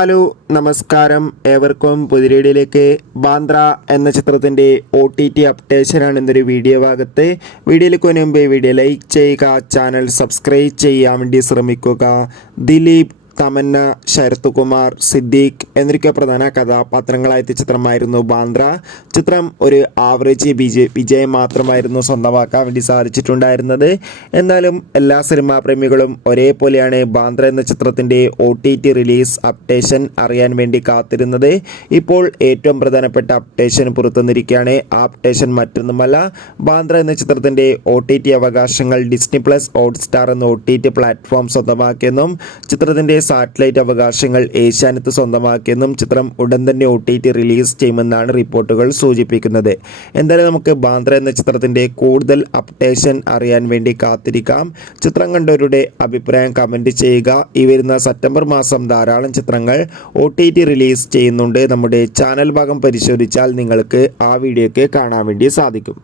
Hello നമസ്കാരം, ഏവർക്കും പുതിയ വീഡിയോയിലേക്ക്. ബാന്ദ്ര എന്ന ചിത്രത്തിൻ്റെ OTT അപ്ഡേഷനാണ് ഇന്നൊരു വീഡിയോ ഭാഗത്ത്. വീഡിയോയിലേക്ക് മുൻപ് വീഡിയോ ലൈക്ക് ചെയ്യുക, ചാനൽ സബ്സ്ക്രൈബ് ചെയ്യാൻ വേണ്ടി ശ്രമിക്കുക. ദിലീപ്, തമന്ന, ശരത് കുമാർ, സിദ്ദീഖ് എന്നൊക്കെ പ്രധാന കഥാപാത്രങ്ങളായ ചിത്രമായിരുന്നു ബാന്ദ്ര. ചിത്രം ഒരു ആവറേജ് വിജയം മാത്രമായിരുന്നു സ്വന്തമാക്കാൻ വേണ്ടി സാധിച്ചിട്ടുണ്ടായിരുന്നത്. എന്നാലും എല്ലാ സിനിമാ പ്രേമികളും ഒരേപോലെയാണ് ബാന്ദ്ര എന്ന ചിത്രത്തിൻ്റെ OTT റിലീസ് അപ്ഡേഷൻ അറിയാൻ വേണ്ടി കാത്തിരുന്നത്. ഇപ്പോൾ ഏറ്റവും പ്രധാനപ്പെട്ട അപ്ഡേഷൻ പുറത്തുവന്നിരിക്കുകയാണ്. ആ അപ്ഡേഷൻ മറ്റൊന്നുമല്ല, ബാന്ദ്ര എന്ന ചിത്രത്തിൻ്റെ OTT അവകാശങ്ങൾ ഡിസ്നി പ്ലസ് ഹോട്ട്സ്റ്റാർ എന്ന OTT പ്ലാറ്റ്ഫോം സ്വന്തമാക്കിയെന്നും ചിത്രത്തിൻ്റെ സാറ്റലൈറ്റ് അവകാശങ്ങൾ ഏഷ്യാനെറ്റ് സ്വന്തമാക്കിയെന്നും ചിത്രം ഉടൻ തന്നെ OTT റിലീസ് ചെയ്യുമെന്നാണ് റിപ്പോർട്ടുകൾ സൂചിപ്പിക്കുന്നത്. എന്തായാലും നമുക്ക് ബാന്ദ്ര എന്ന ചിത്രത്തിൻ്റെ കൂടുതൽ അപ്ഡേഷൻ അറിയാൻ വേണ്ടി കാത്തിരിക്കാം. ചിത്രം കണ്ടവരുടെ അഭിപ്രായം കമൻറ്റ് ചെയ്യുക. ഈ വരുന്ന സെപ്റ്റംബർ മാസം ധാരാളം ചിത്രങ്ങൾ OTT റിലീസ് ചെയ്യുന്നുണ്ട്. നമ്മുടെ ചാനൽ ഭാഗം പരിശോധിച്ചാൽ നിങ്ങൾക്ക് ആ വീഡിയോയ്ക്ക് കാണാൻ വേണ്ടി സാധിക്കും.